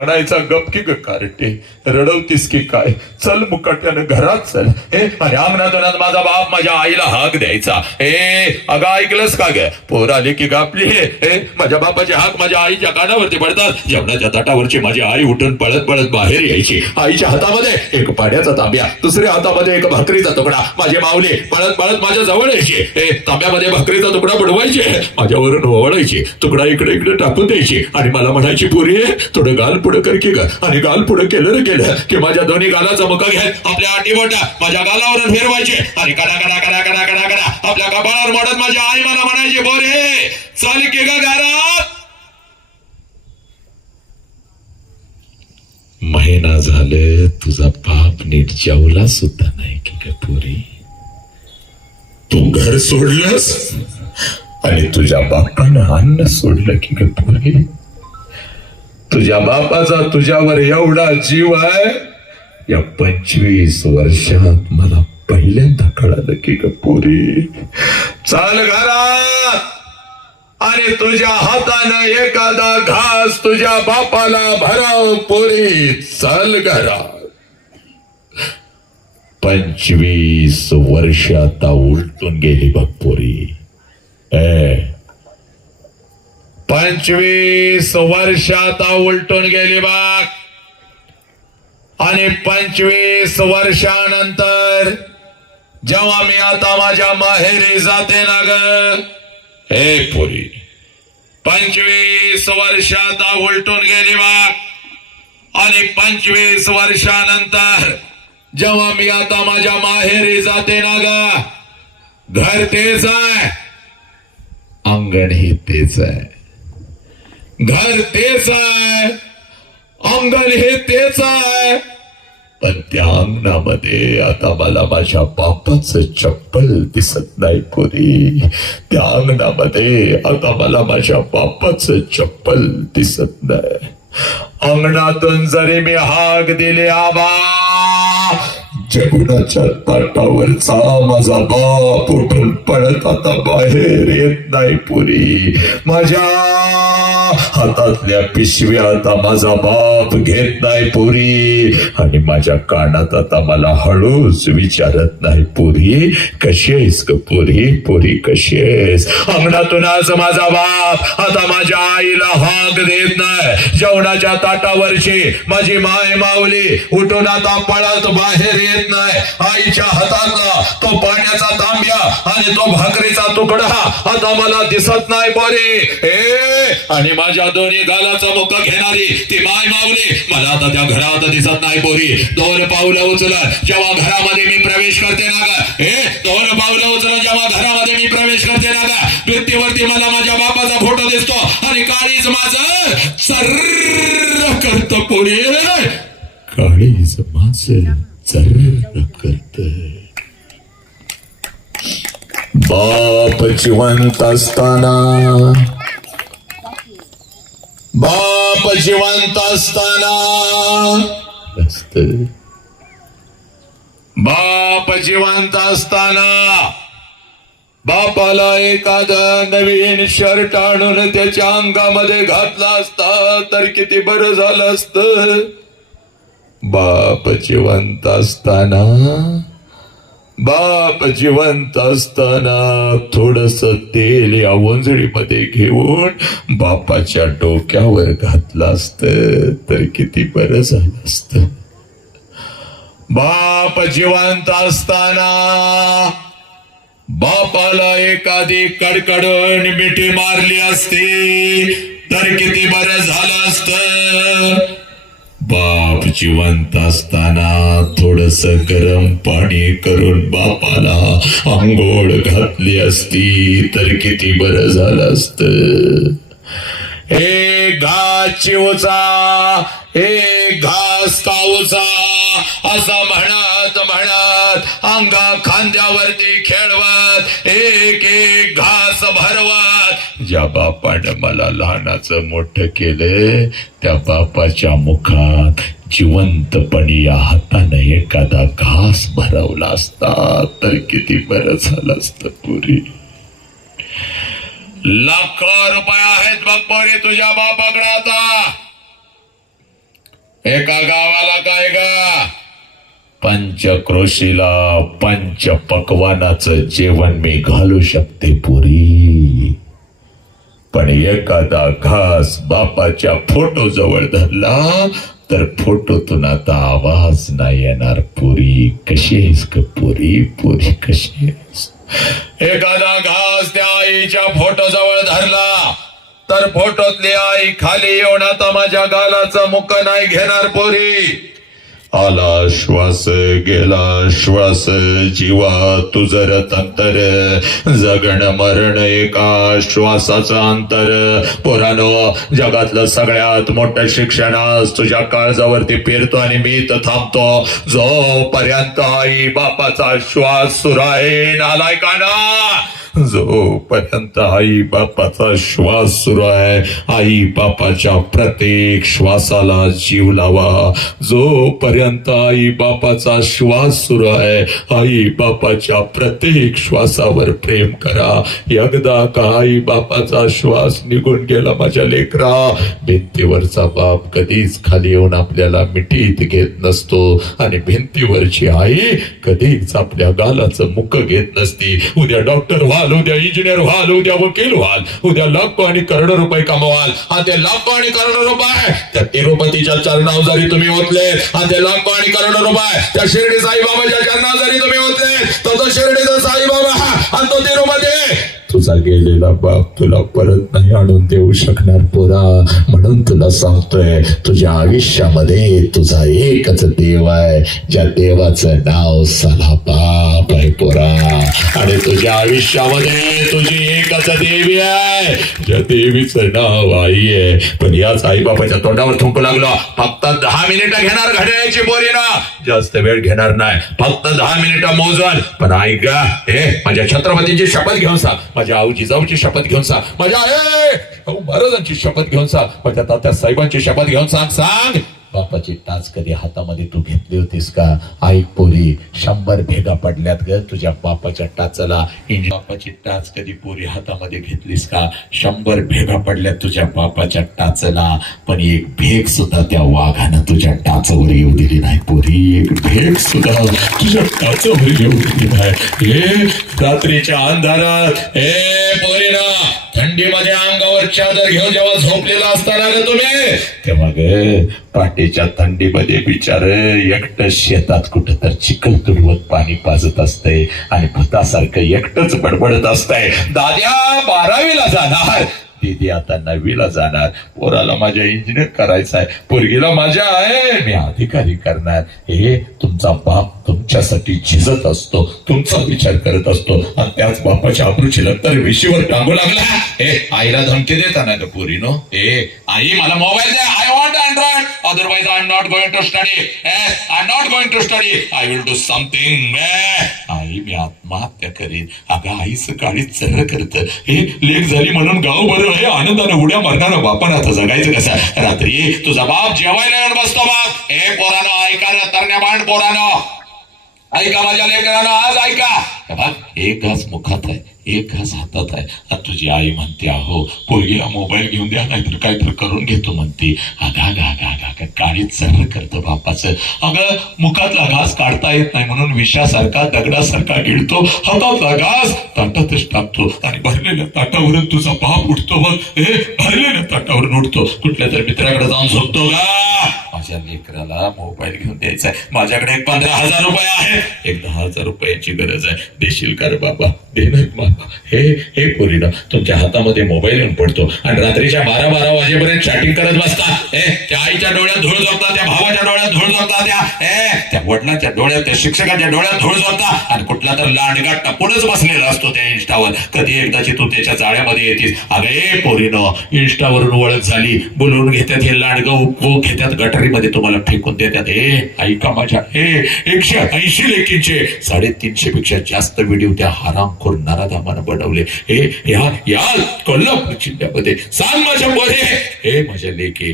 म्हणायचा गपकी ग कारटे, रडवतीस की काय? चल मुकाट्यानं घरात चल. आणि अंगणातून माझा बाप माझ्या आईला हाक द्यायचा. अगं ऐकलंस का ग? पोर आली की गापली. माझ्या बापाची हाक माझ्या आईच्या कानावरती पडतात. जेवणाच्या ताटावरची माझी आई उठून पळत पळत बाहेर यायची. आईच्या हातामध्ये एक पाण्याचा तांब्या, दुसऱ्या हातामध्ये एक भाकरीचा तुकडा. माझे माऊली पळत पळत माझ्या जवळ यायचे. तांब्यामध्ये भाकरीचा तुकडा बुडवायचे, माझ्यावरून ओवळायची, तुकडा इकडे इकडे टाकून द्यायची आणि मला म्हणायची, पोरी थोडं गाल पुढे कर की ग. आणि गाल पुढे केलं की माझ्या दोन्ही गालाचा मुका घेत आपल्या आटीबोटा माझ्या गालावरून फिरवायचे आणि कडा कडा कडा कडा कडा कडा आपल्या कपाळावर मोडत माझी आई मला म्हणायची, बोरे चाल की ग घरात. महिना झालं तुझा बाप नीट जेवला सुद्धा नाही की ग पोरी. तू घर सोडलंस आणि तुझ्या बापानं अन्न सोडलं की ग पोरी. तुझ्या बापाचा तुझ्यावर एवढा जीव आहे, या 25 वर्षात मला पहिल्यांदा कळालं की ग पोरी. चाल घरात आणि तुझ्या हातानं एखादा घास तुझ्या बापाला भराव पोरी. चाल घरात. 25 वर्ष आता उलटून गेली बघ पोरी. 25 वर्ष आता उलटून गेली बघ. आणि 25 वर्षानंतर जेव्हा मी आता माझ्या माहेरी जाते ना ग पोरी, 25 वर्ष आता उलटून गेली बघ. आणि 25 वर्षानंतर जेव्हा मी आता माझ्या माहेरी जाते ना ग, घर तेच आहे, अंगण ही तेच आहे. घर तेच आहे, अंगण हे तेच आहे, पण त्या अंगणामध्ये आता मला माझ्या बापाचं चप्पल दिसत नाही पोरी. त्या अंगणामध्ये आता मला माझ्या बापाचं चप्पल दिसत नाही. अंगणातून जरी मी हाक दिली, आबा, जेवणाच्या ताटावरचा माझा बाप उठून पळत आता बाहेर येत नाही पुरी. माझ्या हातातल्या पिशव्या आता माझा बाप घेत नाही पुरी. आणि माझ्या कानात आता मला हळूच विचारत नाही, पुरी कशी आहेस ग पुरी, पुरी कशी आहेस. अंगणातून आज माझा बाप आता माझ्या आईला हाक देत नाही. जेवणाच्या ताटावरची माझी माय माऊली उठून आता पळत बाहेर येत नाही. आईच्या हातातला तो पाण्याचा तांब्या आणि तो भाकरीचा तुकडा आता मला दिसत नाही पोरी. आणि माझ्या दोन्ही गालाचा मुका घेणारी ती माय माऊली मला आता त्या घरात दिसत नाही पोरी. 2 पावलं उचलत जेव्हा घरामध्ये मी प्रवेश करते ना ग, 2 पावलं उचलत जेव्हा घरामध्ये मी प्रवेश करते ना ग, भिंतीवरती मला माझ्या बापाचा फोटो दिसतो आणि काळीज माझं सर्र करत पोरी. काळीज माझं सर्र करत. बाप जिवंत असताना, बाप जिवंत असताना, बाप जिवंत असताना बापाला एखादा नवीन शर्ट आणून त्याच्या अंगामध्ये घातला असता तर किती बरं झालं असतं. बाप जिवंत असताना, बाप जिवंत असताना थोडस तेल या वंजळीमध्ये घेऊन बापाच्या डोक्यावर घातलं असतं तर किती बरं झालं असतं. बाप जिवंत असताना बापाला एखादी कडकडून मिठी मारली असती तर किती बरं झालं असतं. बाप जिवंत असताना थोडस गरम पाणी करून बापाला आंघोळ घातली असती तर किती बरं झालं असतं. एक घास चिवचा, एक घास काऊचा असं म्हणत म्हणत अंगा खांद्यावरती खेळवत एक एक घास भरवत ज्या बापानं मला लहानाचं मोठं केलं त्या बापाच्या मुखात जिवंतपणी या हातानं एखादा घास भरवला असता तर किती बरं झालं असतं पुरी. लाखो रुपये आहेत बघ पोरी तुझ्या बापाकडे आता. एका गावाला काय गा पंचक्रोशीला पंच पक्वानाचं जेवण मी घालू शकते पुरी, पण एखादा घास बापाच्या फोटो जवळ धरला तर फोटोतून आता आवाज नाही येणार पुरी. कशी आहेस ग पुरी, पुरी कशी आहेस? एखादा घास त्या आईच्या फोटो जवळ धरला तर फोटोतली आई खाली येऊन आता माझ्या गालाचं मुख नाही घेणार पोरी. आला श्वास गेला श्वास जीवा तुझर तंतर, जगण मरण एका श्वासाचं अंतर. पोरानो, जगातलं सगळ्यात मोठं शिक्षण आज तुझ्या काळजावरती पेरतो आणि मी इथं थांबतो. जोपर्यंत आई बापाचा श्वास सुरू आहे, नालाय का ना, जोपर्यंत आई बापाचा श्वास सुरू आहे, आई बापाच्या प्रत्येक श्वासाला जीव लावा. जोपर्यंत आई बापाचा श्वास सुरू आहे, आई बापाच्या प्रत्येक श्वासावर प्रेम करा. एकदा का आई बापाचा श्वास निघून गेला माझ्या लेकरा, भिंतीवरचा बाप कधीच खाली येऊन आपल्याला मिठीत घेत नसतो आणि भिंतीवरची आई कधीच आपल्या गालाचं मुख घेत नसती. उद्या डॉक्टर व्हाल, उद्या इंजिनियर व्हाल, उद्या वकील व्हाल, उद्या लाखो आणि करोडो रुपये कमवाल, आणि ते लाखो आणि करोडो रुपये त्या तिरुपतीच्या चरणावजारी तुम्ही ओतले, आणि ते लाखो आणि करोडो रुपये त्या शिर्डी साईबाबाच्या चरणावजारी तुम्ही ओतले. तो शिर्डीचा साईबाबा आणि तो तिरुपती तुझा गेलेला बाप तुला परत नाही आणून देऊ शकणार पोरा. म्हणून तुला सांगतोय, तुझ्या आयुष्यामध्ये तुझा एकच देव आहे, ज्या देवाचं नाव साला बाप आहे पोरा. आणि तुझ्या आयुष्यामध्ये तुझी एकच देवी आहे, ज्या देवीचं नाव आई आहे. पण याच आई बापाच्या तोंडावर थुंकू लागलो. फक्त 10 मिनिटं घेणार घड्याळाची पोरी ना, जास्त वेळ घेणार नाही, फक्त 10 मिनिटं मोजून. पण ऐक गा, हे माझ्या छत्रपतींची शपथ घेऊन सांग, माझ्या आऊ जिजाऊची शपथ घेऊन सांग, माझ्या शाहू महाराजांची शपथ घेऊन सांग, माझ्या तात्या साहेबांची शपथ घेऊन सांग. बापाची टाच कधी हातामध्ये तू घेतली होतीस का? आई पोरी, 100 भेगा पडल्यात ग तुझ्या बापाच्या टाचाला. बापाची टाच कधी पोरी हातामध्ये घेतलीस का? 100 भेगा पडल्यात तुझ्या बापाच्या टाचला, पण एक भेग सुद्धा त्या वाघानं तुझ्या टाचावर येऊ दिली नाही पोरी. एक भेग सुद्धा तुझ्या टाचावर येऊ दिली नाही. हे रात्रीच्या अंधारात हे पोरीना थंडीमध्ये अंगावर चादर घेऊन जेव्हा झोपलेला असताना ग तुम्ही, तेव्हा ग पाठीच्या थंडीमध्ये बिचार एकटं शेतात कुठं तर चिखल तुडवत पाणी पाजत असतंय आणि भूतासारखं एकटंच बडबडत असतंय. दाद्या 12वीला जाणार, दीदी आता 9वीला जाणार, पोराला माझ्या इंजिनियर करायचं आहे, पोरगीला माझ्या आहे मी अधिकारी करणार. हे तुमचा बाप तुमच्यासाठी झिजत असतो, तुमचा विचार करत असतो, आणि त्याच बापाच्या अब्रूची नंतर विशीवर टांगू लागला. हे आईला धमकी देताना ग पोरीनो, हे आई मला मोबाईल द्या, I want Android, otherwise I am not going to study, I am not going to study, I will do something. आई मी आत्महत्या करीन. अगं आई सकाळी चर्र करत, हे लेख झाली म्हणून गाव बरं आहे, आनंदानं उड्या मारणारा बापानं आता जगायचं कसं? रात्री तुझा बाप जेवायला येऊन बसतो बघ. हे पोरानो ऐका ना, तरण्या बांड पोरानो ऐका, माझ्या लेकरानं आज ऐका. एक घास मुखात आहे, एक घास हातात आहे, आणि तुझी आई म्हणते अहो पोरगीला मोबाईल घेऊन द्या, नाहीतर काहीतरी करून घेतो म्हणते. अगा काळी चर्र करतं बापाचं. अगं मुखातला घास काढता येत नाही म्हणून विषासारखा दगडासारखा गिळतो, हातातला घास ताटातच टाकतो, आणि भरलेल्या ताटावरून तुझा बाप उठतो बघ. हे भरलेल्या ताटावरून उठतो, कुठल्या तरी मित्राकडे जाऊन झोपतो का? माझ्या लेकराला मोबाईल घेऊन द्यायचा आहे, माझ्याकडे 15,000 रुपये आहे, एक 10,000 रुपयाची गरज आहे, देशील का रे बाबा? देणार बाबा. हे पोरीला तुमच्या हातामध्ये मोबाईल येऊन पडतो आणि रात्रीच्या 12 वाजेपर्यंत चॅटिंग करत बसता. त्या आईच्या डोळ्यात धूळ झोपता, त्या भावाच्या डोळ्यात धूळ झोपता, त्या वडिलांच्या डोळ्यात, त्या शिक्षकाच्या डोळ्यात धूळ झोपता, आणि कुठला तर लांडगा टपूनच बसलेला असतो त्या इंस्टावर. कधी एकदाची तू त्याच्या जाळ्यामध्ये येतीस. अगे पोरीनो, इंस्टावरून ओळख झाली, बोलवून घेतात हे लांडगं, उपवो घेतात, गटारीमध्ये तुम्हाला फेकून देतात. ऐका माझ्या, 180 लेकींचे 350 पेक्षा जास्त व्हिडिओ त्या हरामखोर नराधामानं बनवले. या कोल्हापूर जिल्ह्यामध्ये. सांग माझ्या पोरे, हे माझ्या लेकी,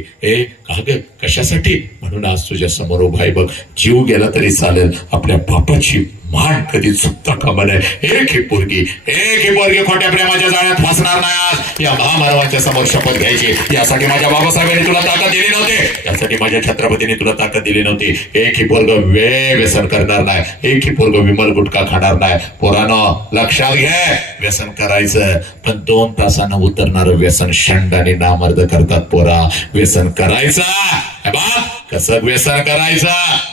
कशासाठी? म्हणून आज तुझ्या समोर उभा आहे बघ. जीव गेला तरी चालेल, आपल्या बापाची मान कधी चुकता कामा नये. एक ही पोरगी खोट्या प्रेमाच्या जाळ्यात फसणार नाही. आज या महामानवांच्या समोर शपथ घ्यायची. यासाठी माझ्या बाबासाहेबांनी तुला ताकद दिली नव्हती, त्यासाठी माझ्या छत्रपतींनी तुला ताकद दिली नव्हती. एक ही पोरग व्यसन करणार नाही, एक ही पोरग विमल गुटखा खाणार नाही. पोरानं लक्षात घे, व्यसन करायचं पण 2 तासानं उतरणार व्यसन शंड आणि नामर्द करतात. पोरा व्यसन करायचं कसं व्यसन करायचं.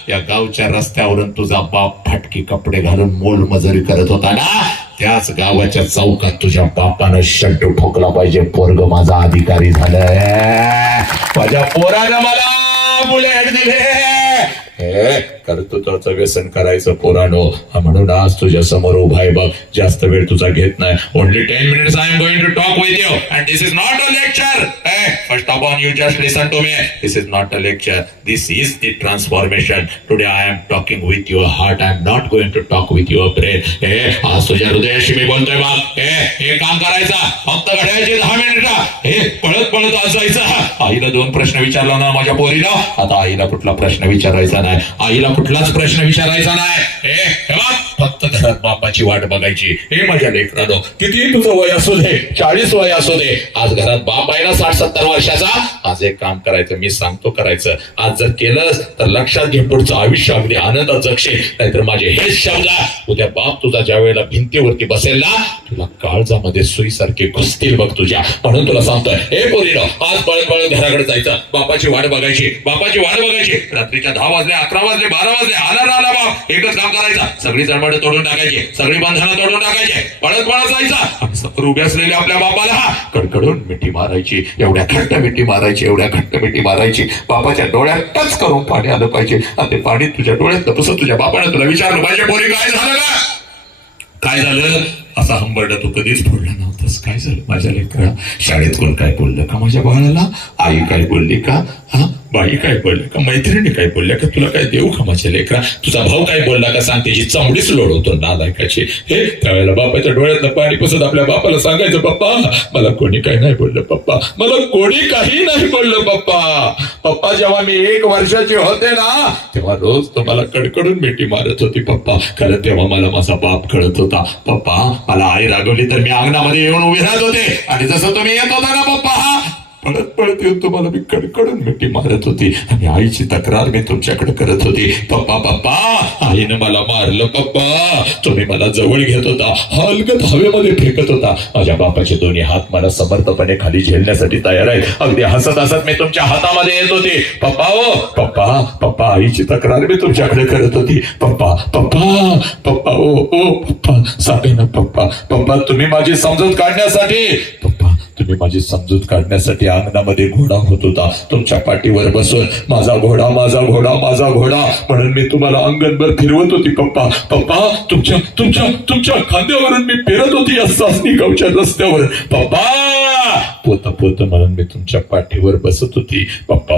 या गावच्या रस्त्यावरून तुझा बाप फाटकी कपडे घालून मोल मजुरी करत होता ना, त्याच गावाच्या चौकात तुझ्या बापानं शंट ठोकला पाहिजे. पोरग माझा अधिकारी झालाय, माझ्या पोरानं मला बुलेट दिले. कर्तृत्वाचं व्यसन करायचं पोरानो. म्हणून आज तुझ्या समोर उभा आहे बघ. जास्त वेळ तुझा घेत नाही. Only 10 minutes I am going to talk with you and this is not a lecture. First of all you just listen to me. This is not a lecture. This is the transformation. Today I am talking with your heart. I am not going to talk with your brain. आज तुझ्या हृदयाशी मी बोलतोय बघ. हे काम करायचं फक्त घड्याळाची 10 मिनिटं. पळत आज जायचं. आईला 2 प्रश्न विचारला ना माझ्या पोरीला. आता आईला कुठला प्रश्न विचारायचा नाही, आईला कुठलाच प्रश्न विचारायचा नाही. फक्त घरात बापाची वाट बघायची. हे माझ्या लेकरानो, किती तुझं वय असू दे, 40 वय असू दे, आज घरात बाप आहे ना 60-70 वर्षाचा. आज एक काम करायचं, मी सांगतो करायचं. आज जर केलंस तर लक्षात घे, पुढचं आयुष्य अगदी आनंदात जगशील. नाहीतर माझे हेच शब्द, उद्या बाप तुझा ज्या वेळेला भिंतीवरती बसेल ना, तुला काळजामध्ये सुईसारखे घुसतील बघ तुझ्या. म्हणून तुला सांगतोय, हे पोरीनो, आज पळत घराकडे जायचं, बापाची वाट बघायची. रात्रीच्या 10 वाजले, 11 वाजले, 12 वाजले, आला बाप, एकच काम करायचं, सगळी जळमड तोडून टाकायची, सगळी बंधनं तोडून टाकायचे. पळत जायचं आणि समोर उभे असलेल्या आपल्या बापाला कडकडून मिठी मारायची. एवढ्या घट्ट मिठी मारायची. बापाच्या डोळ्यात टच करून पाणी आलं पाहिजे आणि ते पाणी तुझ्या डोळ्यात तसं तुझ्या बापाने तुला विचारलं पाहिजे, पोरी काय झालं का, काय झालं. असा हंबरडा तू कधीच फोडला नव्हतास. काय झालं माझ्या लेकरा, शाळेत कोण काय बोललं का, माझ्या बाळाला आई काय बोलली का, बाई काय बोलले का, मैत्रिणी काय बोलल्या का, तुला काय देऊ का माझ्या लेकरा, तुझा भाऊ काय बोलला का सांग, त्याची चमडीच लोडवतो नालायकाची. हे त्यावेळेला बापाच्या डोळ्यातलं पाणी पुसत आपल्या बापाला सांगायचं, पप्पा मला कोणी काय नाही बोललं, पप्पा मला कोणी काही नाही बोललं, पप्पा जेव्हा मी 1 वर्षाचे होते ना तेव्हा रोज तुम्हाला कडकडून मिठी मारत होती पप्पा. कारण तेव्हा मला माझा बाप कळत होता. पप्पा मला आई रागवली तर मी अंगणामध्ये येऊन उभी राहत होते आणि जसं तुम्ही येत होता ना पप्पा, पळत येऊन तुम्हाला मी कडकडून मिठी मारत होती आणि आईची तक्रार मी तुमच्याकडे करत होती. पप्पा आईनं मला मारलं पप्पा, तुम्ही मला जवळ घेत होता, हलगत हवेमध्ये फेकत होता. माझ्या बापाचे दोन्ही हात मला समर्थपणे खाली झेलण्यासाठी तयार आहेत. अगदी हसत मी तुमच्या हातामध्ये येत होते. पप्पा आईची तक्रार मी तुमच्याकडे करत होती. पप्पा सांगे ना पप्पा तुम्ही माझी समजूत काढण्यासाठी, तुम्ही माझी समजूत काढण्यासाठी अंगणामध्ये घोडा होत होता. तुमच्या पाठीवर बसून माझा घोडा म्हणून मी तुम्हाला अंगणभर फिरवत होती. पप्पा तुमच्या खांद्यावरून मी फिरत होती या सासणी गावच्या रस्त्यावर. पप्पा पोत म्हणून मी तुमच्या पाठीवर बसत होती. पप्पा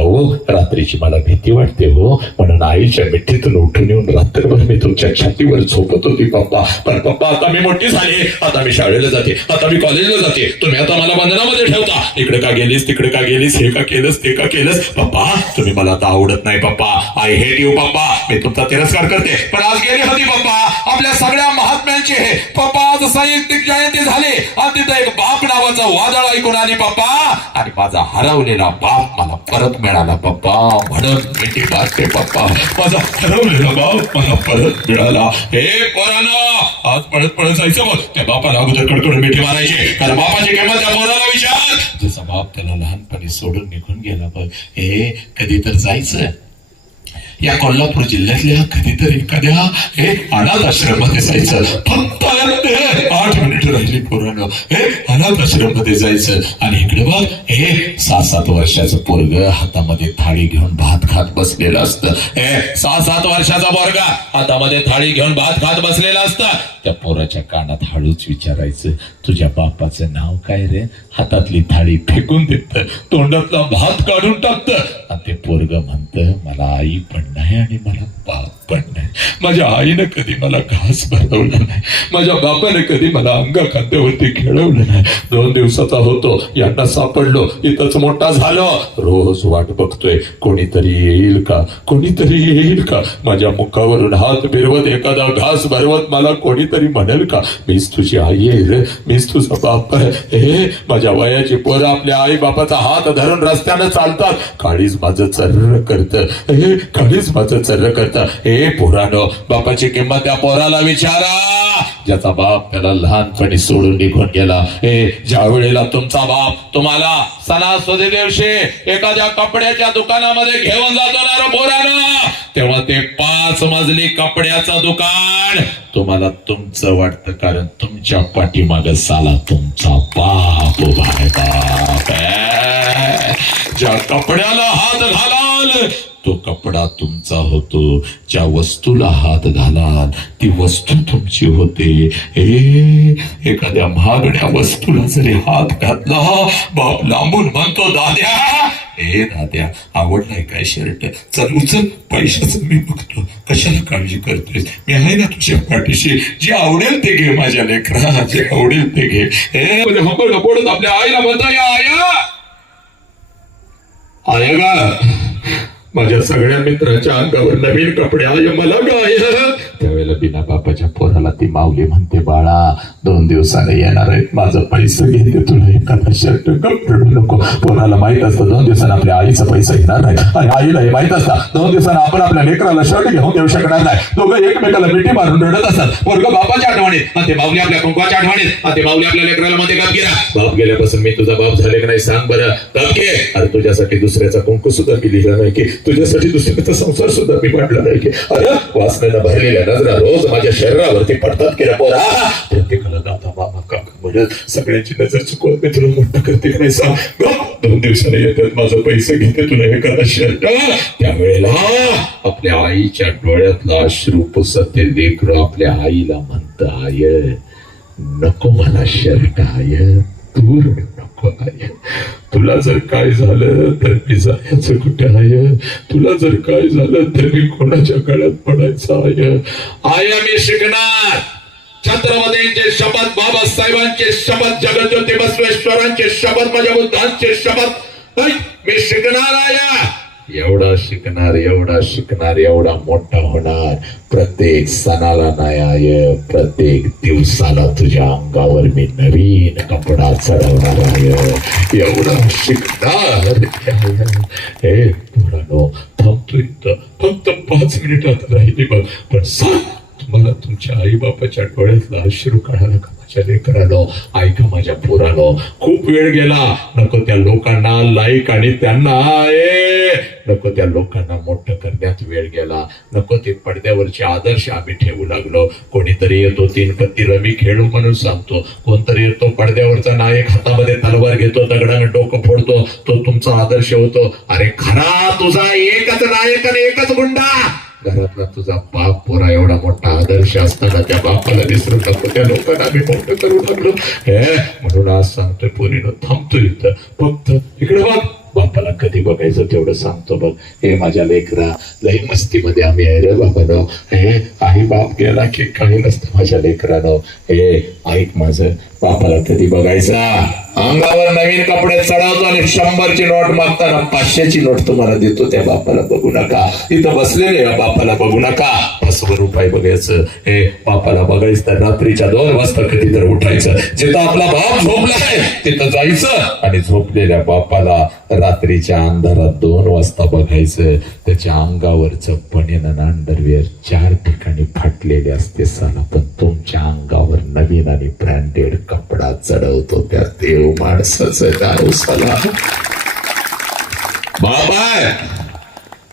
रात्रीची मला भीती वाटते म्हणून आईच्या मिठीतून उठून येऊन रात्रभर मी तुमच्या छातीवर झोपत होती. पण पप्पा आता मी मोठी झाली, आता मी शाळेला जाते, आता मी कॉलेजला जाते, तुम्ही आता मला बंधनामध्ये ठेवता. इकडे का गेलीस, तिकडे का गेलीस, हे का केलंस, ते का केलंस. पप्पा तुम्ही मला आता आवडत नाही पप्पा, आय हेट यू पप्पा, मी तुमचा तिरस्कार करते. पण आज गेली होती पप्पा आपल्या सगळ्या महात्म्यांची पप्पा, आज साहित्यिक जयंती झाली आणि तिथं एक बाप नावाचा वादळ ऐकून आली पप्पा, आणि माझा हरवलेला बाप मला परत मिळाला पप्पा. म्हणून मिठी मारते पप्पा, माझा हरवलेला बाप मला परत मिळाला. हे पोरांनो आज पळत जायचं बघ, त्या बापाला अगोदर कडकडून मिठी मारायची. कारण बापाची किंमत त्या पोराला विचार, त्याचा बाप त्याला लहानपणी सोडून निघून गेला बघ. हे कधी तर जायचं या कोल्हापूर जिल्ह्यातल्या कधीतरी एखाद्या अनाथ आश्रममध्ये जायचं. फक्त 8 मिनिटं राहिली पोरांनो. अनाथ आश्रममध्ये जायचं आणि इकडे बघ 6-7 वर्षाचं पोरग हातामध्ये थाळी घेऊन भात खात बसलेलं असतं. 6-7 वर्षाचा पोरगा हातामध्ये थाळी घेऊन भात खात बसलेला असतं. त्या पोराच्या कानात हळूच विचारायचं, तुझ्या बापाचं नाव काय रे. हातातली थाळी फेकून देत, तोंडातला भात काढून टाकतं आणि ते पोरग म्हणतं, मला आई पण नाही आणि मला बाप पण नाही. माझ्या आईनं कधी मला घास भरवलं नाही. माझ्या बापाने कधी मला अंगा खांद्यावरती खेळवलं नाही. 2 दिवसाचा होतो, यांना सापडलो, इथंच मोठा झालो. रोज वाट बघतोय कोणीतरी येईल का, कोणीतरी येईल का. माझ्या मुखावरून हात फिरवत एखादा घास भरवत मला कोणीतरी म्हणेल का, मीच तुझी आई आहे रे, मीच तुझा बाप आहे. हे माझ्या वयाची पोरं आपल्या आई बापाचा हात धरून रस्त्यानं चालतात. काळीज माझं चर्र करतं, हे काळीज माझं चर्र करतं. हे पोरानो, बापाची किंमत त्या पोराला विचारा ज्याचा बाप त्याला लहानपणी सोडून निघून गेला. हे ज्या वेळेला तुमचा बाप तुम्हाला सणासुदी दिवशी एखाद्या कपड्याच्या दुकानामध्ये घेऊन जातो ना रे पोरानो, तेव्हा ते 5 मजली कपड्याचं दुकान तुम्हाला तुमचं वाटतं, कारण तुमच्या पाठीमाग साला तुमचा बाप उभा आहे. बाप ज्या कपड्याला हात घालाल तो कपडा तुमचा होतो. ज्या वस्तूला हात घालाल ती वस्तू तुमची होते. एखाद्या महागड्या वस्तूला जरी हात घातला, बाप लांबून म्हणतो, दाद्या, ए दाद्या, आवडलाय काय शर्ट, चल उचल, पैशाचं मी बघतो, कशाला काळजी करतोयस, मी आहे ना तुझ्या पाठीशी, जे आवडेल ते घे माझ्या लेकरा, जे आवडेल ते घे. बोलत आपल्या आईला म्हणता, या आया, आया गा, माझ्या सगळ्या मित्राच्या अंगावर नवीन कपडे आय, मला काय. त्यावेळेला बिना बापाच्या पोराला ती माऊली म्हणते, बाळा 2 दिवसाने येणार आहेत, माझं पैसे घेते, तुला एखादा शर्ट कपडे नको. पोराला माहित असतं 2 दिवसांना आपल्या आईचा पैसा येणार नाही, आणि आईला हे माहित असतं 2 दिवसांना आपण आपल्या लेकराला शर्ट घेऊन देऊ शकणार नाही. दोघं एकमेकाला मिठी मारून रडत असतात. पोरगं बापाच्या आठवणीत आणि ते माऊली आपल्या कुंकवाच्या आठवणीत, आणि ते माऊली आपल्या लेकराला मध्ये गप गेला, बाप गेल्यापासून मी तुझा बाप झाले की नाही सांग बरं, गप घे. अरे तुझ्यासाठी दुसऱ्याचा कुंकू सुद्धा मी लिहिला नाही की, तुझ्यासाठी दुसऱ्याचा संसार सुद्धा मी मांडला नाही की. अरे वासनेला भरलेल्या नजरा रोज माझ्या शरीरावरती पडतात की पोरा. प्रत्येकाला दादा मामा काका म्हणत सगळ्यांची नजर चुकवत मी तुला मोठं करते की नाही सांग. 2 दिवसाने येतात, माझं पैसे घेते, तुला एखादा शर्ट. त्यावेळेला आपल्या आईच्या डोळ्यातला अश्रू पुसत ते लेकरं आपल्या आईला म्हणतं, आय नको मला शर्ट, आय दूर नको आय, तुला जर काय झालं तर मी जायचं कुठे आहे, तुला जर काय झालं तर मी कोणाच्या गळ्यात पडायचं आहे. आया मी शिकणार, छत्रपतींचे शपथ, बाबासाहेबांचे शपथ, जगज्योती बसवेश्वरांचे शपथ, माझ्या बुद्धांचे शपथ, मी शिकणार आया. एवढा शिकणार, एवढा शिकणार, एवढा मोठा होणार. प्रत्येक सणाला नाही आय, प्रत्येक दिवसाला तुझ्या अंगावर मी नवीन कपडा चढवणार आहे. एवढा शिकणार. हे पोरांनो, थांबतो इथं, फक्त 5 मिनिटात राहिली बघ, पण सांग तुम्हाला तुमच्या आई बापाच्या डोळ्यातला अश्रू काढायला का माझ्या लेकरानो, ऐका माझ्या पोरानो, खूप वेळ गेला. नको त्या लोकांना लाईक आणि त्यांना नको त्या लोकांना मोठं करण्यात वेळ गेला. नको ते पडद्यावरचे आदर्श आम्ही ठेवू लागलो. कोणीतरी येतो 3 पत्ती रमी खेळू म्हणून सांगतो, कोणतरी येतो पडद्यावरचा नायक हातामध्ये तलवार घेतो, दगडाने डोकं फोडतो, तो तुमचा आदर्श होतो. अरे खरा तुझा एकच नायक आणि एकच गुंडा, घरातला तुझा बाप पोरा एवढा मोठा आदर्श असताना त्या बापाला विसरू नको. त्या लोकांना आम्ही मोठं करू लागलो. म्हणून आज सांगतोय पोरीनं, थांबतो इथं, फक्त इकडे बघ, बापाला कधी बघायचं तेवढं सांगतो बघ. हे माझ्या लेकरा, लई मस्तीमध्ये आम्ही आहे रे बाबानो. हे आई बाप गेला की काही नसतं माझ्या लेकरानो. हे ऐक माझं, बापाला कधी बघायचा, अंगावर नवीन कपडे चढवतो आणि 100ची नोट मागताना 500ची नोट तुम्हाला देतो. त्या बापाला बघू नका, इथं बसलेले या बापाला बघू नका. 500 रुपये बघायचं. हे बापाला बघायचं तर रात्रीच्या 2 वाजता कधी तर उठायचं, जिथं आपला बाप झोपलाय तिथं जायचं आणि झोपलेल्या बापाला रात्रीच्या अंधारात 2 वाजता बघायचं. त्याच्या अंगावरचं बनियन आणि अंडरवेअर 4 ठिकाणी फाटलेले असते साला, पण तुमच्या अंगावर नवीन आणि ब्रँडेड कपडा चढवतो त्या देव माणसाचं दारू साला. बाबा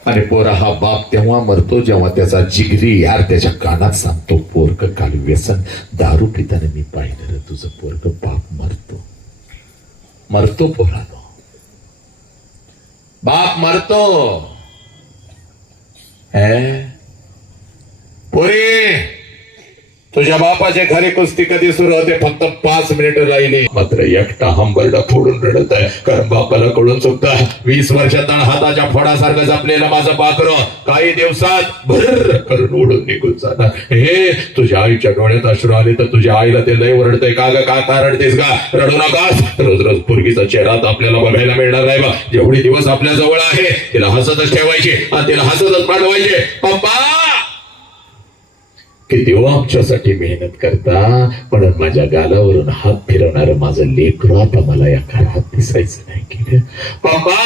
आणि पोरा हा बाप तेव्हा मरतो जेव्हा त्याचा जिगरी यार त्याच्या कानात सांगतो, पोरग काल व्यसन दारू पिताना मी पाहिलं तुझं पोरग. बाप मरतो, मरतो पोरानो, बाप मरतो. पोरे तुझ्या बापाचे खरे कुस्ती कधी सुरू होते फक्त 5 मिनिटं राहिली. मात्र एकटा हंबरडा फोडून रडत आहे, कारण बापाला कळून चुकतं. 20 वर्षात हाताच्या फोडासारखं जपलेलं माझं पाखरं काही दिवसात भर करून उडून निघून जाणार. हे तुझ्या आईच्या डोळ्यात अश्रू आले तर तुझ्या आईला ते लय ओरडतंय. का ग का रडतेस का? रडू नकास. रोज रोज पोरगीचा चेहरा आपल्याला बघायला मिळणार नाही बा. जेवढे दिवस आपल्या जवळ आहे तिला हसतच ठेवायचे आणि तिला हसतच पाठवायचे. पप्पा किती आमच्यासाठी मेहनत करता, म्हणून माझ्या गालावरून हात फिरवणार माझं लेकरू आता मला या घरात दिसायचं नाही की. पप्पा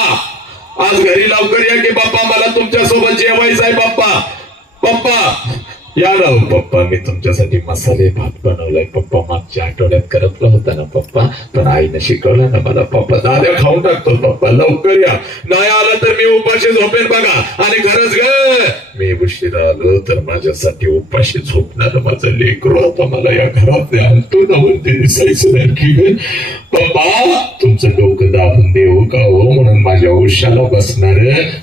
आज घरी लवकर या की पप्पा, मला तुमच्या सोबत जेवायचं आहे. पप्पा पप्पा या ना हो पप्पा, मी तुमच्यासाठी मसाले भात बनवलाय पप्पा. मागच्या आठवड्यात करत होता ना पप्पा, पण आईनं शिकवलं ना मला पप्पा. दाद्या खाऊन टाकतो पप्पा, लवकर या. नाही आलं तर मी उपाशी झोपेन बघा. आणि खरंच ग मी उशिरा आलो तर माझ्यासाठी उपाशी झोपणार माझं लेकरू आता मला या घरात आणतो ना म्हणते दिसायचं नाही की. पप्पा तुमचं डोकं दाबून देऊ का हो, म्हणून माझ्या उशाला बसणार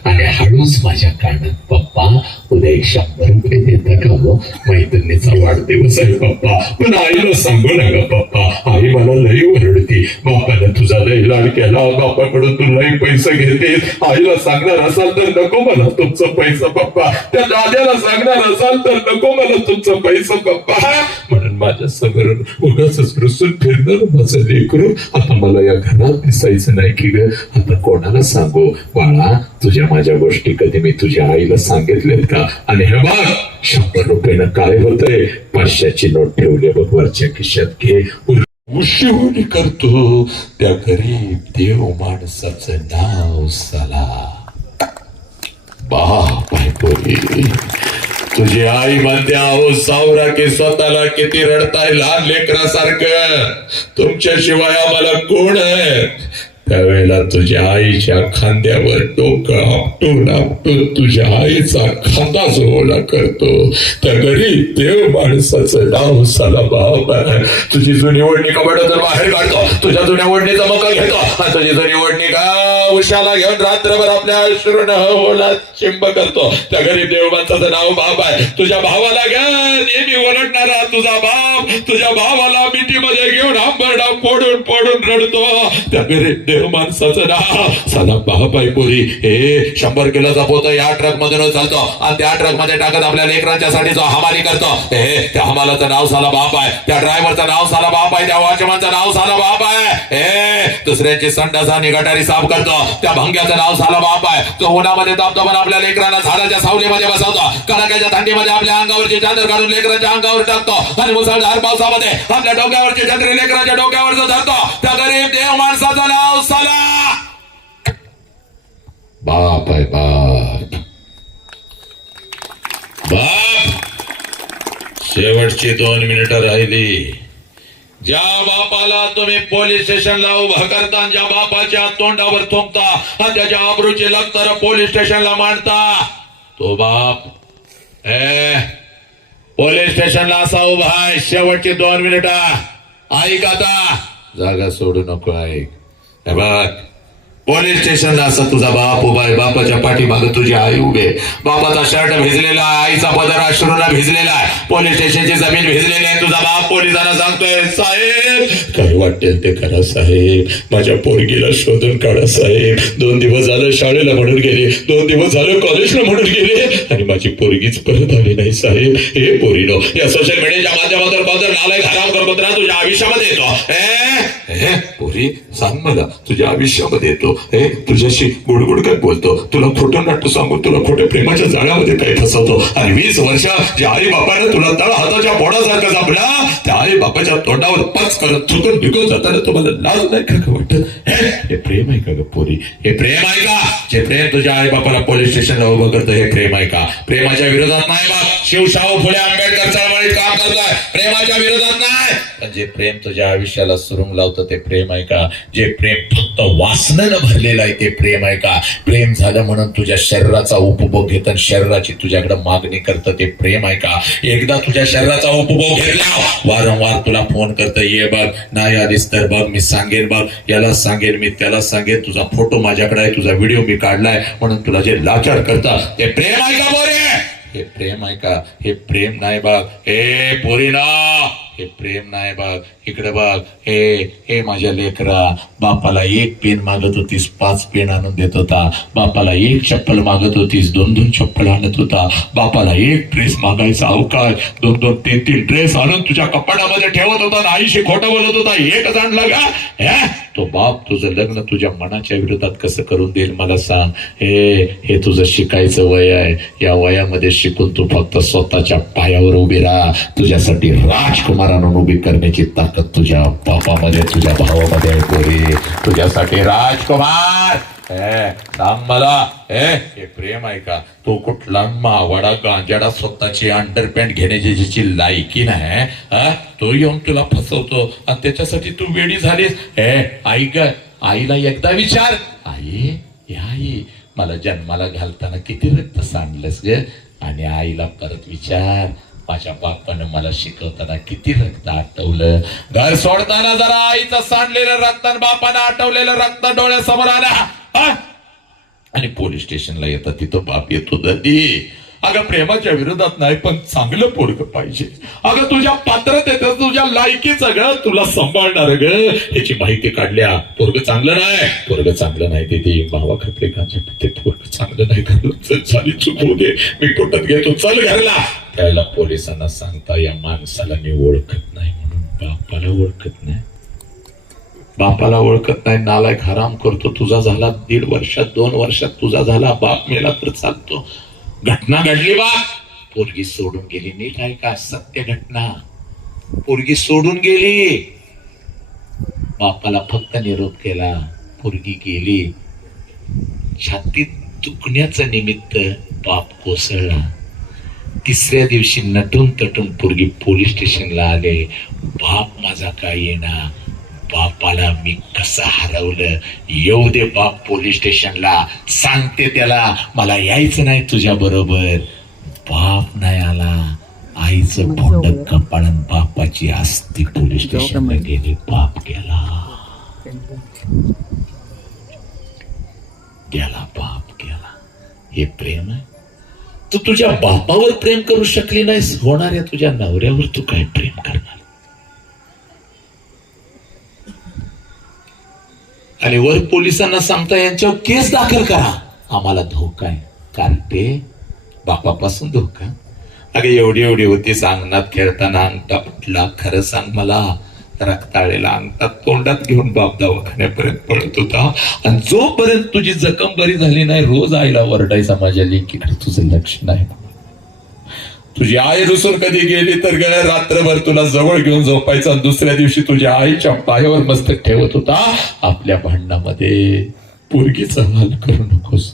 आणि हळूच माझ्या कानात पप्पा उद्या 100 रुपये देता का हो, मैत्रिणीचा वाढदिवस आहे पप्पा. पण आईला सांगू नका पप्पा, आई मला लई ओरडती. बापाला तुझा लई लाड केला, बापाकडून तू लई पैसे घेते. आईला सांगणार असाल तर नको मला तुमचा पैसा पप्पा. त्या दाद्याला सांगणार असाल तर नको मला तुमचा पैसा पप्पा. म्हणून माझ्या समोरून उगाच रुसून फिरणार माझं लेकरू आता मला या घरात दिसायचं नाही की ग. आता कोणाला सांगू बाळा, तुझ्या माझ्या गोष्टी कधी मी तुझ्या आईला सांगितल्यात का? आणि हे बघ 100 रुपयानं काय होतंय, 500ची नोट ठेवली बघ वरच्या खिशात, घे. उशिवणी करतो त्या गरीब देव माणसाचं नाव साला. बाप आहे पोरी, तुझी आई म्हणते अहो सावरा की स्वतःला किती रडताय लहान लेकरासारखं, तुमच्याशिवाय आम्हाला कोण आहे? त्यावेळेला तुझ्या आईच्या खांद्यावर डोकं आपटून आपटून तुझ्या आईचा खांदा ओला करतो त्या गरीब देव माणसाचं नाव साला बाप आहे. तुझी जुनी ओढणी कपाटातून बाहेर काढतो, तुझ्या जुन्या ओढणीचा मका घेतो आणि तुझी जुनी ओढणी का उशाला घेऊन रात्रभर आपल्या अश्रून ओला चिंब करतो. त्या गरीब देव माणसाचं नाव बाप आहे. तुझ्या भावाला घ्या नेहमी ओरडणारा तुझा बाप, तुझ्या भावाला मिठीमध्ये घेऊन आंबरडा फोडून फोडून रडतो त्या गरीब देव माणसाचं नाव साला बाप आहे पोरी. हे 100 किलोचा पोत या ट्रक मधून चालतो आणि त्या ट्रक मध्ये टाकत आपल्या लेकरांच्या साठी जो हमाली करतो, हे त्या हमालाचं नाव साला बाप आहे. त्या ड्रायव्हरचं नाव साला बाप आहे. त्या वॉचमॅनचं नाव साला बाप आहे. हे दुसऱ्यांची संडास आणि गटारी साफ करतो त्या भंग्याचं नाव साला बाप आहे. तो उन्हामध्ये तापतो पण आपल्या लेकरांना झाडाच्या सावलीमध्ये बसवतो, कडाक्याच्या थंडीमध्ये आपल्या अंगावरची चादर काढून लेकरांच्या अंगावर टाकतो आणि मुसळधार पावसामध्ये आपल्या डोक्यावरची छत्री लेकरांच्या डोक्यावर धरतो त्या गरीब देव माणसाचं नाव साला बाप आहे. बाप बाप शेवटची 2 मिनिटं राहिली. ज्या बापाला तुम्ही पोलीस स्टेशनला उभा करता, ज्या बापाच्या तोंडावर थुंकता आणि त्याच्या आबरूची लक्तर पोलीस स्टेशनला मांडता, तो बाप पोलीस स्टेशनला असा उभा आहे. शेवटची 2 मिनिटं ऐक, आता जागा सोडू नको. ऐक, हे बघ पोलीस स्टेशनला असं तुझा बाप उभा आहे, बापाच्या पाठीमागे तुझी आई उभे, बापाचा शर्ट भिजलेला आहे, आईचा पदर अश्रूला भिजलेला आहे, पोलीस स्टेशनची जमीन भिजलेली आहे. तुझा बाप पोलिसांना सांगतोय साहेब काय वाटेल ते करा साहेब, माझ्या पोरगीला शोधून काढा साहेब. 2 दिवस झालं शाळेला म्हणून गेले, 2 दिवस झालं कॉलेजला म्हणून गेले आणि माझी पोरगीच परत आली नाही साहेब. हे पोरीनो, या सोशल मीडियाच्या माध्यमातून कोणतर नालाय खराब करतो ना तुझ्या आयुष्यामध्ये येतो. पोरी सांग मला, तुझ्या आयुष्यामध्ये येतो तुझ्याशी गुडगुड काय बोलतो, तुला खोटं नाट्य सांगू, तुला खोट्या प्रेमाच्या जाळ्यामध्ये काय फसवतो आणि 20 वर्ष ज्या आई बापाने तुला तळ हाताच्या पोटासारखं जपला त्या आई बापाच्या तोंडावर पच करत चुकून निघून जाताना तुम्हाला लाज नाही का वाटत? हे प्रेम आहे का ग पोरी? हे प्रेम आहे का? जे प्रेम तुझ्या आई बापाला पोलीस स्टेशनला उभं करतं हे प्रेम आहे का? प्रेमाच्या विरोधात नाही बा. शिवशाहू फुले आंबेडकर चळवळीत काम करतोय, प्रेमाच्या विरोधात नाही. पण जे प्रेम तुझ्या आयुष्याला सुरुंग लावतं ते प्रेम आहे का? जे प्रेम फक्त वासनेनं भरलेलं आहे ते प्रेम आहे का? प्रेम झालं म्हणून तुझ्या शरीराचा उपभोग घेत आणि शरीराची तुझ्याकडे मागणी करतं ते प्रेम आहे का? एकदा तुझ्या शरीराचा उपभोग घेतला वारंवार तुला फोन करतं, ये बघ, नाही आलीस तर बघ, मी सांगेन बघ, याला सांगेन, मी त्याला सांगेन, तुझा फोटो माझ्याकडे आहे, तुझा व्हिडिओ मी काढलाय म्हणून तुला जे लाचार करतं ते प्रेम आहे का बरे? हे प्रेम आहे का? हे प्रेम नाही बघ. हे पोरीना, हे प्रेम नाही बघ. इकडे बघ. हे माझ्या लेकरा, बापाला एक पेन मागत होतीस 5 पेन आणून देत होता. बापाला एक चप्पल मागत होतीस 2-2 चप्पल आणत होता. बापाला एक ड्रेस मागायचा अवकाश 2-2, 3-3 ड्रेस आणून तुझ्या कपाटामध्ये ठेवत होता. नाहीशी खोटं बोलत होता. एकच आणला का? तो बाप तुझं लग्न तुझ्या मनाच्या विरोधात कसं करून देईल मला सांग. हे तुझं शिकायचं वय आहे. या वयामध्ये शिकून तू फक्त स्वतःच्या पायावर उभी राहा. तुझ्यासाठी राजकुमारांना उभी करण्याची ताकद तुझ्या बापामध्ये, तुझ्या भावामध्ये आहे पोरी. तुझ्यासाठी राजकुमार. सांग मला, हे प्रेम आहे का? तो कुठला मावाडा गांजाडा स्वतःची अंडरपॅन्ट घेण्याची ज्याची लायकी नाही, तो येऊन तुला फसवतो आणि त्याच्यासाठी तू वेडी झालीस. आई ग, आईला एकदा विचार. आई, मला जन्माला घालताना किती रक्त सांडलंस ग? आणि आईला परत विचार, माझ्या बापानं मला शिकवताना किती रक्त आटवलं. घर सोडताना जरा आईचं सांडलेलं रक्त आणि बापानं आटवलेलं रक्त डोळ्यासमोर आलं. आणि पोलीस स्टेशनला येतात, तिथं बाप येतो, ददी अगं प्रेमाच्या विरोधात नाही, पण चांगलं पोरगं पाहिजे. अगं तुझ्या पात्रतेचं, तुझ्या लायकीचं ग, तुला सांभाळणार ग, याची माहिती काढल्या. पोरगं चांगलं नाही ते भावा खपले गांजा पिते, पोरगं चांगलं नाही. घरलं झाली चूक होऊ दे, मी पोटात घेतो, चल घरला. त्याला पोलिसांना सांगता, या माणसाला मी ओळखत नाही म्हणून. बापाला ओळखत नाही, नालायक हराम करतो. तुझा झाला 1.5 वर्षात 2 वर्षात तुझा झाला, बाप मेला तर चालतो. घटना घडली बा, पोरगी सोडून गेली. नीट आहे का? सत्य घटना. पोरगी सोडून गेली, बापाला फक्त निरोप केला, पोरगी गेली. छातीत दुखण्याचं निमित्त बाप कोसळला. 3ऱ्या दिवशी नटून तटून पोरगी पोलीस स्टेशनला आले. बाप माझा काय येणार, बापाला मी कसं हरवलं, येऊ दे बाप पोलीस स्टेशनला, सांगते त्याला मला यायचं नाही तुझ्या बरोबर. बाप नाही आला, आईचं भोंड कपाळन बापाची आस्ती पोलीस स्टेशनला गेली. बाप गेला, बाप गेला. हे प्रेम आहे? तू तुझ्या बापावर प्रेम करू शकली नाहीस, होणाऱ्या तुझ्या नवऱ्यावर तू काय प्रेम करणार? आणि वर पोलिसांना सांगता यांच्यावर केस दाखल करा, आम्हाला धोका आहे. कारण ते बापापासून धोका. अगे एवढी होती, अंगणात खेळताना अंगठा फुटला. खरं सांग मला, रक्ताळलेला अंगठा तोंडात घेऊन बाप दवाखान्यापर्यंत पळत होता. आणि जोपर्यंत तुझी जखम बरी झाली नाही, रोज आईला वरडायचा, माझ्या लेकीकडे तुझं लक्ष नाही. तुझी आई रुसून कधी गेली तर गळ्या रात्रभर तुला जवळ घेऊन झोपायचा. दुसऱ्या दिवशी तुझ्या आईच्या पायावर मस्तक ठेवत होता. आपल्या भांडणामध्ये पोरगीचा हाल करू नकोस.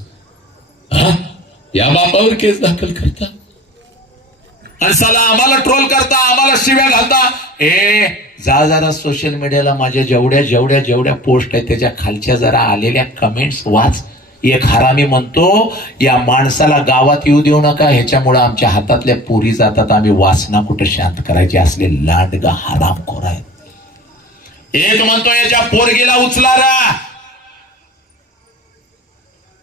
या बापावर केस दाखल करता आणि साला आम्हाला ट्रोल करता, आम्हाला शिव्या घालता. जा जरा सोशल मीडियाला माझ्या जेवढ्या पोस्ट आहेत त्याच्या खालच्या जरा आलेल्या कमेंट्स वाच. एक हरामी म्हणतो, या माणसाला गावात येऊ देऊ नका, ह्याच्यामुळे आमच्या हातातल्या पोरी जातात, आम्ही वासना कुठे शांत करायचे, असले लांडगा हरामखोर आहेत. एक म्हणतो, याच्या पोरगीला उचला रा.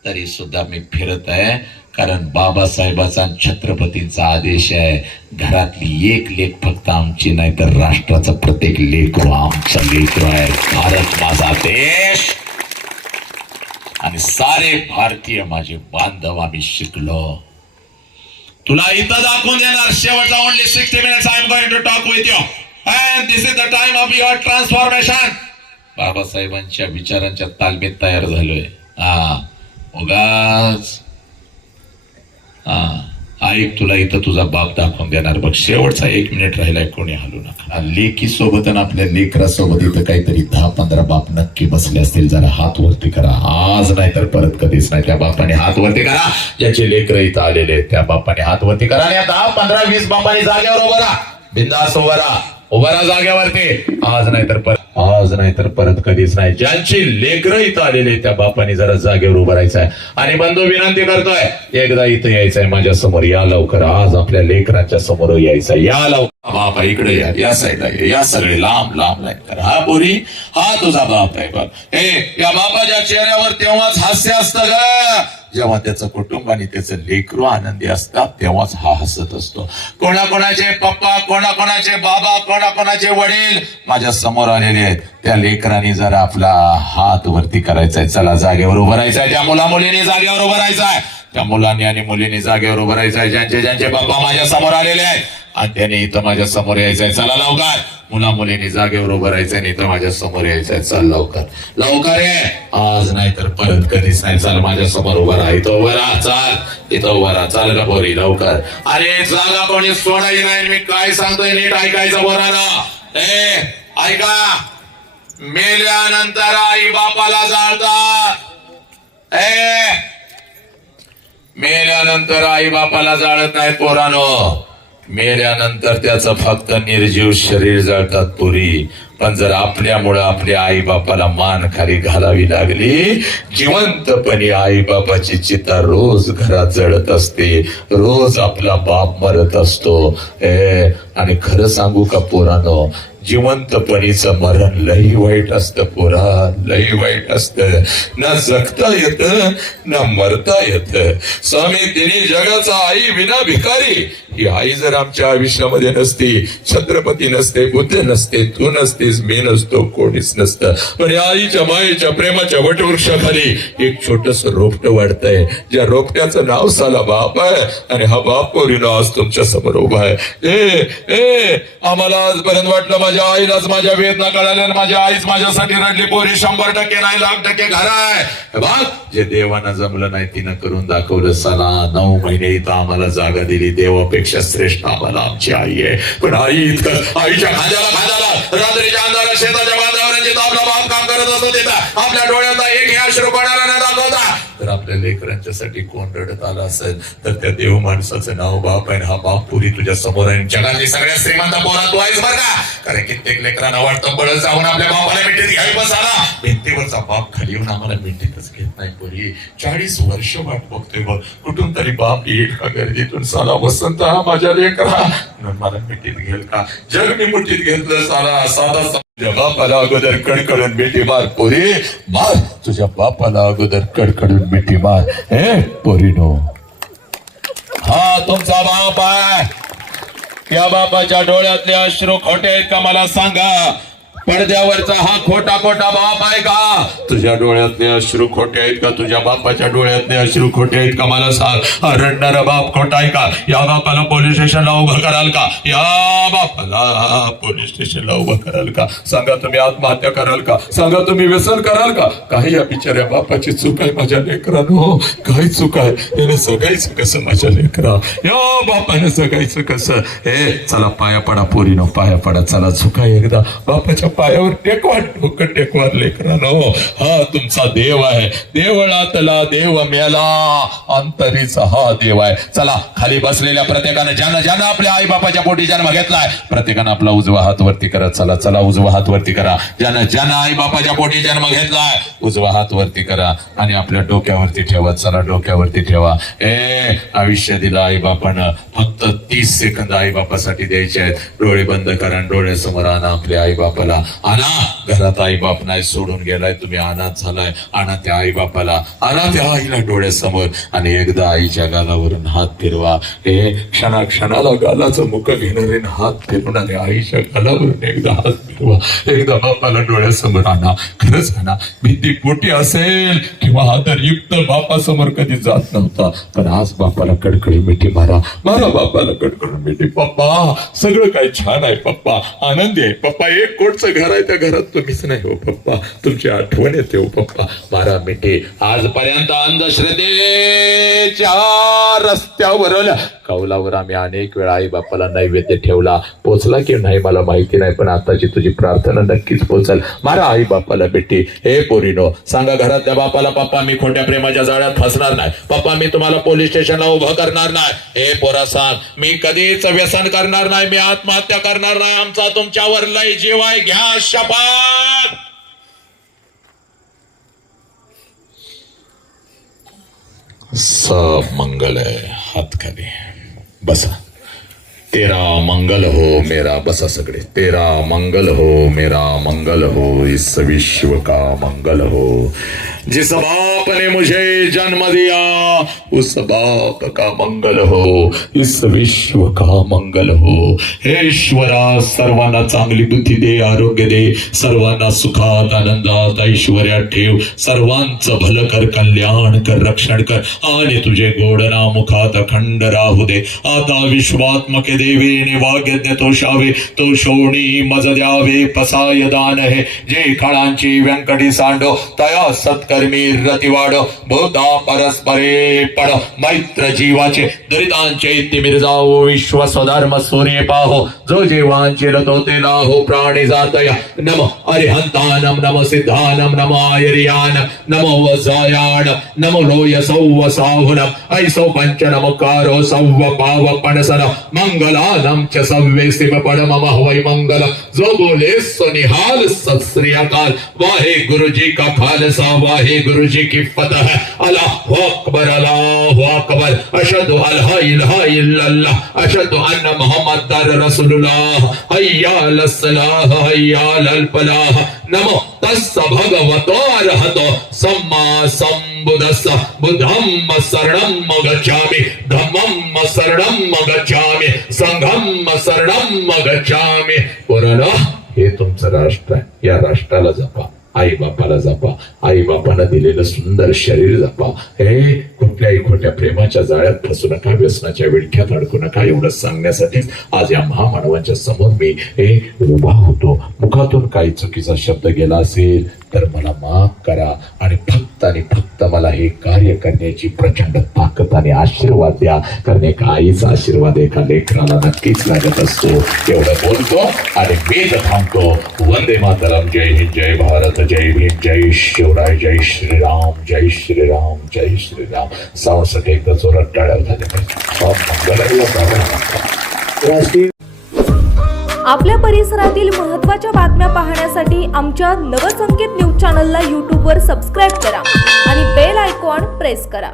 तरी सुद्धा मी फिरत आहे, कारण बाबासाहेबाचा छत्रपतींचा आदेश आहे, घरातली एक लेक फक्त आमची नाही तर राष्ट्राचं प्रत्येक लेकरू आमचं लेकरू आहे. भारत माझा देश आणि सारे भारतीय माझे बांधव आम्ही शिकलो. तुला इथं दाखवून देणार शेवटचा. Only 60 minutes I am going to talk with you and this is the time of your transformation. बाबासाहेबांच्या विचारांच्या तालमीत तयार झालोय. उगाच ऐक, तुला इथं तुझा बाप दाखवून देणार बघ. शेवटचा 1 मिनिट राहिलाय, कोणी हलू नका. लेकी सोबत आणि आपल्या लेकरासोबत इथं काहीतरी 10-15 बाप नक्की बसले असतील. जरा हात वरती करा, आज नाही तर परत कधीच नाही. त्या बापाने हात वरती करा, ज्याचे लेकर इथं आलेले त्या बापाने हात वरती करा. आणि 10-15-20 बापाने जागेवर उभा राहा, बिंदास उभा राहा जागेवरती. आज नाही तर परत कधीच नाही. ज्यांची लेकरं इथं आलेले त्या बापाने जरा जागेवर उभं राहायचंय. आणि बंधू विनंती करतोय, एकदा इथं यायचंय माझ्या समोर, या लवकर. आज आपल्या लेकरांच्या समोर यायचंय, या लवकर. बापा इकडे या साईडला या, सगळे लांब लाईन करा. हा पोरी, हा तुझा बाप आहे बघ. या बापाच्या चेहऱ्यावर तेव्हाच हास्य असतं ग जेव्हा त्याचं कुटुंब आणि त्याचं लेकरू आनंदी असतात तेव्हाच हा हसत असतो. कोणाकोणाचे पप्पा, कोणाकोणाचे बाबा, कोणाकोणाचे वडील माझ्या समोर आलेले आहेत. त्या लेकरांनी जरा आपला हात वरती करायचा आहे. चला जागेवर उभं राहायचं आहे. त्या मुला मुलींनी जागेवर उभं राहायचं आहे. त्या मुलांनी आणि मुलींनी जागेवर उभं राहायचं आहे. ज्यांचे ज्यांचे बाप्पा माझ्या समोर आलेले आहेत आणि त्याने इथं माझ्या समोर यायचंय. चला लवकर. मुला मुलींनी जागेवर उभं राहायचंय आणि इथं माझ्या समोर यायचंय. चल लवकर लवकर ये. आज नाही तर परत कधीच नाही. चल माझ्या समोर उभं राहा. इथं उभं राहा. चाल इथं उभं राहा. चाल का पोरी लवकर. अरे जागा कोणी सोडायची नाही. मी काय सांगतोय नीट ऐकायचं पोरांनो. ऐका. मेल्यानंतर आई बापाला जाळतात. मेल्यानंतर आई बापाला जाळत नाहीत पोरांनो. मेल्यानंतर त्याचं फक्त निर्जीव शरीर जाळतात पोरी. पण जर आपल्यामुळं आपल्या आई बापाला मान खाली घालावी लागली, जिवंतपणी आई बापाची चिता रोज घरात जळत असते. रोज आपला बाप मरत असतो. आणि खरं सांगू का पोरांनो, जिवंतपणीचं मरण लई वाईट असतं पोरा. लई वाईट असतं. ना जगता येत ना मरता येत. स्वामी तिन्ही जगाचा आई विना भिकारी. ही आई जर आमच्या आयुष्यामध्ये नसती, छत्रपती नसते, बुद्ध नसते, तू नसतीस, मी नसतो, कोणीच नसतं. पण या आईच्या मायेच्या प्रेमाच्या वटवृक्षाखाली एक छोटस रोपट वाढतंय. ज्या रोपट्याचं नाव साला बाप आहे. आणि हा बाप पोरीनो आज तुमच्या समोर उभा आहे. आम्हाला आजपर्यंत वाटलं माझ्या आईलाच माझ्या वेदना कळाल्या, माझ्या आईच माझ्यासाठी रडली. पोरी 100% नाही, 100% खरं आहे. बघ जे देवानं जमलं नाही तिनं करून दाखवलं. साला 9 महिने इथं आम्हाला जागा दिली. देवापेक्षा श्रेष्ठ आम्हाला आमची आई आहे. पण आई इतकं आईच्या खांद्याला रात्रीच्या अंधारात शेताच्या बांधावर जिथं आपला बाप काम करत असतो तिथं आपल्या डोळ्याचा एक अश्रू कोणाला न दाखवता. तर आपल्या लेकरांच्यासाठी कोण रडत आला असेल तर त्या देव माणसाचं नाव बाप आहे. हा बाप पुरी तुझ्या समोर आहे. जगातली सगळ्यात श्रीमंत पोरा तू आहेस बरं का. कारण कित्येक लेकरांना वाटतं बळ जाऊन आपल्या बापाला मिठीत घ्यावी. बस आला भिंतीवरचा बाप खाली येऊन आम्हाला मिठीतच घेत नाही पोरी. 40 वर्ष वाट बघतोय बघ. कुठून तरी बाप येईल का गर्दीतून. साला वसंत हा माझ्या लेकरा मला मिठीत घेईल का. जग मी मुठीत घेतलं. साला साधा तुझ्या बापाला अगोदर कडकडून मिठी मार पोरी. मार तुझ्या बापाला अगोदर कडकडून मिठी मार. पोरीनो हा तुमचा बाप आहे. त्या बापाच्या डोळ्यातले अश्रू खोटे आहेत का मला सांगा. पडद्यावरचा हा खोटा बाप आहे का. तुझ्या डोळ्यातले अश्रू खोटे आहेत का. तुझ्या बापाच्या डोळ्यातले अश्रू खोटे आहेत का मला सांग. हा रडणारा बाप खोटा आहे का. या बापाला पोलीस स्टेशनला उभं कराल का. या बापाला पोलीस स्टेशनला उभं कराल का. सांगा तुम्ही आत्महत्या कराल का. सांगा तुम्ही व्यसन कराल का. काही या बिचाऱ्या बापाची चूक आहे माझ्या लेकरांनो. काही चूक आहे. याने जगायचं कसं माझ्या लेकरा. या बापाने जगायचं कसं. चला पाया पडा पोरीनो पाया पडा. चला चुका एकदा बापाच्या पायावर टेकवा. डोकं टेकवा लेकरांनो. हा तुमचा देव आहे. देवळातला देव मेला अंतरीचा हा देव आहे. चला खाली बसलेल्या प्रत्येकानं ज्यानं आपल्या आई बापाच्या पोटी जन्म घेतलाय प्रत्येकानं आपला उजवा हात वरती करा. चला उजवा हात वरती करा. ज्यानं आई बापाच्या पोटी जन्म घेतलाय उजवा हात वरती करा आणि आपल्या डोक्यावरती ठेवा. चला डोक्यावरती ठेवा. आयुष्य दिलं आई बापानं. फक्त 30 सेकंद आई बापासाठी द्यायचे आहेत. डोळे बंद करा. डोळ्यासमोर आणा आपल्या आई बापाला. आणा. घरात आई बाप नाही सोडून गेलाय. तुम्ही अनाथ झालाय. आणा त्या आई बापाला. आणा त्या आईला डोळ्यासमोर आणि एकदा आईच्या गालावरून हात फिरवा. क्षणाला गालाचं मुख घेणारे हात फिरवून आणि आईच्या गालावरून एकदा हात फिरवा. एकदा बापाला डोळ्यासमोर आणा. खरंच आणा. भीती पोटी असेल किंवा आदरयुक्त बापासमोर कधी जात नव्हता पण आज बापाला कडकडी मिठी मारा. बापाला कडकडून मिठी. पप्पा सगळं काय छान आहे. पप्पा आनंदी आहे. पप्पा 1 कोटचं घर आहे. त्या घरात तुम्हीच नाही हो पप्पा. तुमची आठवण येते हो पप्पा. मारा मिठी. आजपर्यंत अंधश्रद्धेच्या रस्त्यावर कौलावर आम्ही अनेक वेळा आई बापाला नैवेद्य ठेवला. पोचला की नाही मला माहिती नाही पण आताची तुझी प्रार्थना नक्कीच पोचल. मारा आई बापाला मिठी. पोरीनो सांगा घरातल्या बापाला पप्पा मी खोट्या प्रेमाच्या जाळ्यात फसणार नाही. पप्पा मी तुम्हाला पोलीस स्टेशनला उभं करणार नाही. पोरा सांग मी कधीच व्यसन करणार नाही. मी आत्महत्या करणार नाही. आमचा तुमच्यावर लय जीव आहे. घ्या शपथ. सब मंगल आहे. हात खाली बसा. तेरा मंगल हो मेरा, बसा सगळे, तेरा मंगल हो मेरा मंगल हो, इस विश्व का मंगल हो। जिस बाप ने मुझे जन्म दिया उस बाप का मंगल हो, इस विश्व का मंगल हो। हे ईश्वरा, सर्वांना चांगली बुद्धी दे, आरोग्य दे, सर्वांना सुखात आनंदात ऐश्वर्यात ठेव, सर्वांचं भलं कर, कल्याण कर, रक्षण कर आणि तुझे गोड नाम मुखात अखंड राहू दे। आता विश्वात्मके देवीने वाग्यज्ञ तोषावे, तो शोणी मज द्यावे, पसाय दान हे जे काळांची व्यंकटी सांडो, तया सत्कर्मी रती वाढो, भूता परस्परे पड, मैत्र जीवाचे दरितांचे तिमिर जाओ, विश्व स्वधर्म सूर्य पाहो, जो जीवांचे तो ते लाहो, प्राणी जातया नम अरिहंतानम, नम सिद्धानम, नम आयर्यान, नमो वजायान, नमो लोय सौव साहुनम, ऐसो पंच नमकारो सौव पाव पणसन, मंगलानम च सव्वे शिव पड मम हवै मंगल, जो बोले सो निहाल, सत श्री अकाल, वाहे गुरु जी का खालसा, वाहे गुरु जी की फतह, अल्लाहु अकबर, अल्लाहु अकबर, अशहदु अल्ला इलाहा इल्लल्लाह, अशहदु अन्ना मुहम्मदर रसूलुल्लाह, हय्या अलस सलाह, हय्या अलल फलाह, नमो तस्स भगवतो अरहतो सम्मा संबुद्धस्स, बुद्धं शरणं गच्छामि, धम्मं शरणं गच्छामि, संघं शरणं गच्छामि। पुराणा, हे तुमचं राष्ट्र आहे, या राष्ट्राला जपा, आई बापाला जपा, आई बापाला दिलेलं सुंदर शरीर जपा, हे कुठल्याही खोट्या प्रेमाच्या जाळ्यात फसू नका, व्यसनाच्या विळख्यात अडकू नका, एवढं सांगण्यासाठी आज या महामानवांच्या समोर मी हे उभा होतो। मुखातून काही चुकीचा शब्द गेला असेल तर मला माफ करा आणि फक्त मला हे कार्य करण्याची प्रचंड ताकद आणि आशीर्वाद द्या, कारण एका आईचा आशीर्वाद एका लेकराला नक्कीच लागत असतो। एवढं बोलतो आणि मी थांबतो। वंदे मातरम, जय हिंद, जय भारत, जय भीम, जय शिवराय, जय श्रीराम, जय श्रीराम, जय श्रीराम। सावसाठी एकदा जोरात टाळ्या झाल्या पाहिजे। आपल्या परिसरातील महत्त्वाच्या बातम्या पाहण्यासाठी आमच्या नवसंकेत न्यूज चॅनलला यूट्यूबवर सबस्क्राईब करा आणि बेल आयकॉन प्रेस करा।